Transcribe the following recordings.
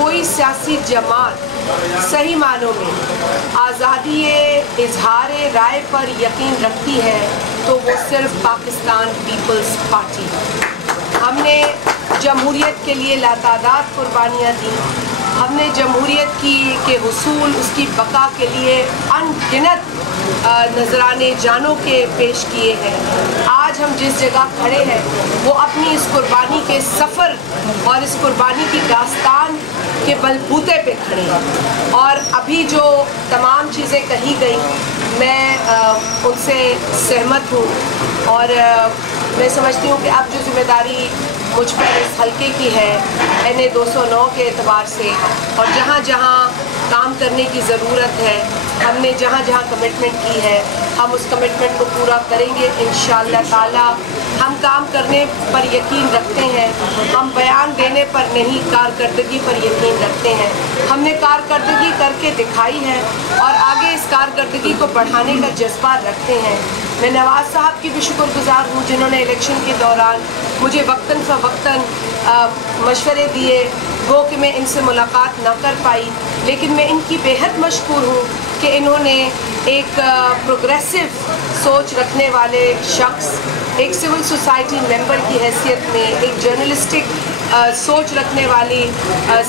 کوئی سیاسی جماعت صحیح معنوں میں آزادی اظہار رائے پر یقین رکھتی ہے تو وہ صرف پاکستان پیپلز پارٹی۔ ہم نے جمہوریت کے لیے لاتعداد قربانیاں دیں، ہم نے جمہوریت کے حصول، اس کی بقا کے لیے ان گنت نذرانے جانوں کے پیش کیے ہیں۔ آج ہم جس جگہ کھڑے ہیں وہ اپنی اس قربانی کے سفر اور اس قربانی کی داستان کے بلبوتے پہ کھڑے ہیں، اور ابھی جو تمام چیزیں کہی گئیں میں ان سے سہمت ہوں، اور میں سمجھتی ہوں کہ اب جو ذمہ داری مجھ پر اس حلقے کی ہے NA 209 کے اعتبار سے، اور جہاں جہاں کام کرنے کی ضرورت ہے، ہم نے جہاں جہاں کمٹمنٹ کی ہے ہم اس کمٹمنٹ کو پورا کریں گے انشاءاللہ تعالی۔ ہم کام کرنے پر یقین رکھتے ہیں، ہم بیان دینے پر نہیں، کارکردگی پر یقین رکھتے ہیں۔ ہم نے کارکردگی کر کے دکھائی ہے اور آگے اس کارکردگی کو بڑھانے کا جذبہ رکھتے ہیں۔ میں نواز صاحب کی بھی شکر گزار ہوں جنہوں نے الیکشن کے دوران مجھے وقتاً فوقتاً مشورے دیے، وہ کہ میں ان سے ملاقات نہ کر پائی، لیکن میں ان کی بے حد مشکور ہوں کہ انہوں نے ایک پروگریسو سوچ رکھنے والے شخص، ایک سول سوسائٹی ممبر کی حیثیت میں، ایک جرنلسٹک سوچ رکھنے والی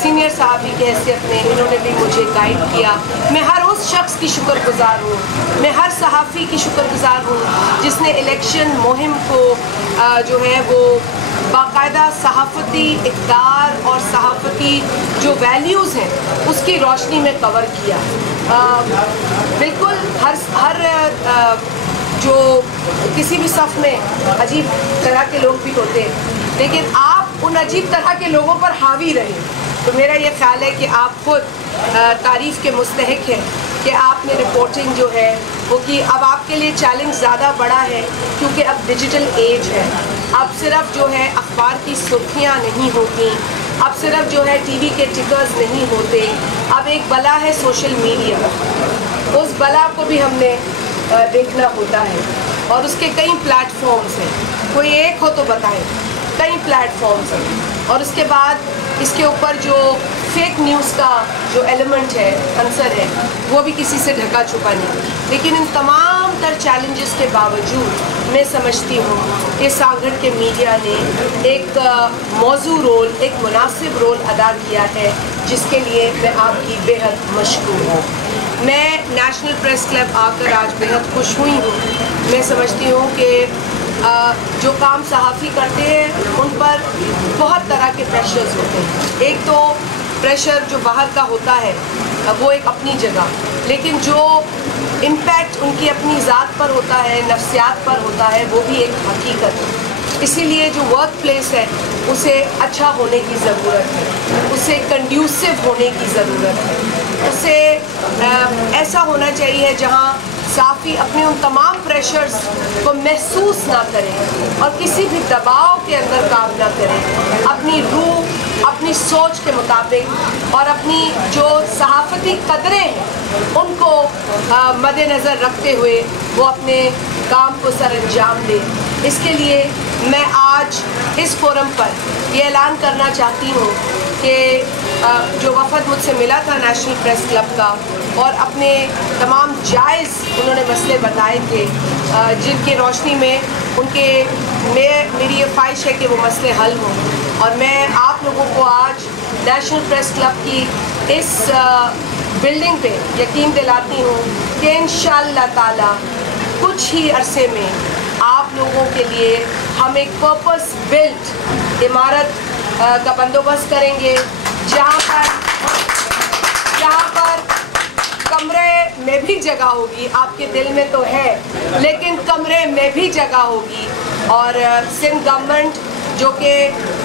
سینئر صحافی کی حیثیت میں انہوں نے بھی مجھے گائیڈ کیا۔ میں ہر اس شخص کی شکر گزار ہوں، میں ہر صحافی کی شکر گزار ہوں جس نے الیکشن مہم کو جو ہے وہ باقاعدہ صحافتی اقدار اور صحافتی جو ویلیوز ہیں اس کی روشنی میں کور کیا۔ بالکل ہر جو کسی بھی صف میں عجیب طرح کے لوگ بھی ہوتے ہیں، لیکن آپ ان عجیب طرح کے لوگوں پر حاوی رہے، تو میرا یہ خیال ہے کہ آپ خود تعریف کے مستحق ہیں کہ آپ نے رپورٹنگ جو ہے وہ کی۔ اب آپ کے لیے چیلنج زیادہ بڑا ہے کیونکہ اب ڈیجیٹل ایج ہے، اب صرف جو ہے اخبار کی سرخیاں نہیں ہوتی، اب صرف جو ہے ٹی وی کے ٹکرز نہیں ہوتے، اب ایک بلا ہے سوشل میڈیا، اس بلا کو بھی ہم نے دیکھنا ہوتا ہے، اور اس کے کئی پلیٹ فارمز ہیں، کوئی ایک ہو تو بتائیں، کئی پلیٹ فارمز ہیں، اور اس کے بعد اس کے اوپر جو فیک نیوز کا جو ایلیمنٹ ہے، عنصر ہے، وہ بھی کسی سے ڈھکا چھپا نہیں۔ لیکن ان تمام تر چیلنجز کے باوجود میں سمجھتی ہوں کہ سانگھڑ کے میڈیا نے ایک موزوں رول، ایک مناسب رول ادا کیا ہے، جس کے لیے میں آپ کی بے حد مشکور ہوں۔ میں نیشنل پریس کلب آ کر آج بے حد خوش ہوئی ہوں۔ میں سمجھتی ہوں کہ جو کام صحافی کرتے ہیں ان پر بہت طرح کے پریشرز ہوتے ہیں۔ ایک تو پریشر جو باہر کا ہوتا ہے وہ ایک اپنی جگہ، لیکن جو امپیکٹ ان کی اپنی ذات پر ہوتا ہے، نفسیات پر ہوتا ہے، وہ بھی ایک حقیقت ہے۔ اسی لیے جو ورک پلیس ہے اسے اچھا ہونے کی ضرورت ہے، اسے کنڈیوسو ہونے کی ضرورت ہے، اسے ایسا ہونا چاہیے جہاں صحافی اپنے ان تمام پریشرز کو محسوس نہ کریں اور کسی بھی دباؤ کے اندر کام نہ کریں، اپنی روح، اپنی سوچ کے مطابق اور اپنی جو صحافتی قدریں ہیں ان کو مد نظر رکھتے ہوئے وہ اپنے کام کو سر انجام دیں۔ اس کے لیے میں آج اس فورم پر یہ اعلان کرنا چاہتی ہوں کہ جو وفد مجھ سے ملا تھا نیشنل پریس کلب کا، اور اپنے تمام جائز انہوں نے مسئلے بتائے تھے جن کی روشنی میں میری یہ خواہش ہے کہ وہ مسئلے حل ہوں، اور میں آپ لوگوں کو آج نیشنل پریس کلب کی اس بلڈنگ پہ یقین دلاتی ہوں کہ انشاءاللہ تعالی کچھ ہی عرصے میں آپ لوگوں کے لیے ہم ایک پرپس بلٹ عمارت کا بندوبست کریں گے، جہاں پر کمرے میں بھی جگہ ہوگی، آپ کے دل میں تو ہے لیکن کمرے میں بھی جگہ ہوگی، اور سندھ گورنمنٹ جو کہ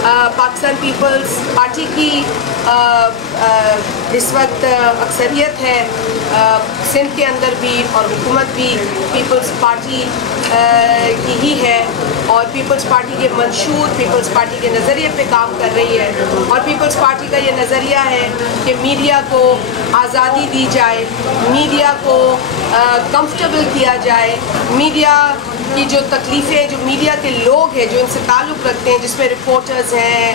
پاکستان پیپلز پارٹی کی اس وقت اکثریت ہے سندھ کے اندر بھی، اور حکومت بھی پیپلز پارٹی کی ہی ہے، اور پیپلز پارٹی کے منشور پیپلز پارٹی کے نظریے پہ کام کر رہی ہے، اور پیپلز پارٹی کا یہ نظریہ ہے کہ میڈیا کو آزادی دی جائے، میڈیا کو کمفرٹیبل کیا جائے، میڈیا کی جو تکلیفیں جو میڈیا کے لوگ ہیں جو ان سے تعلق رکھتے ہیں، جس میں رپورٹرز ہیں،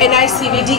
NICVD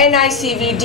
NICVD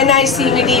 NICVD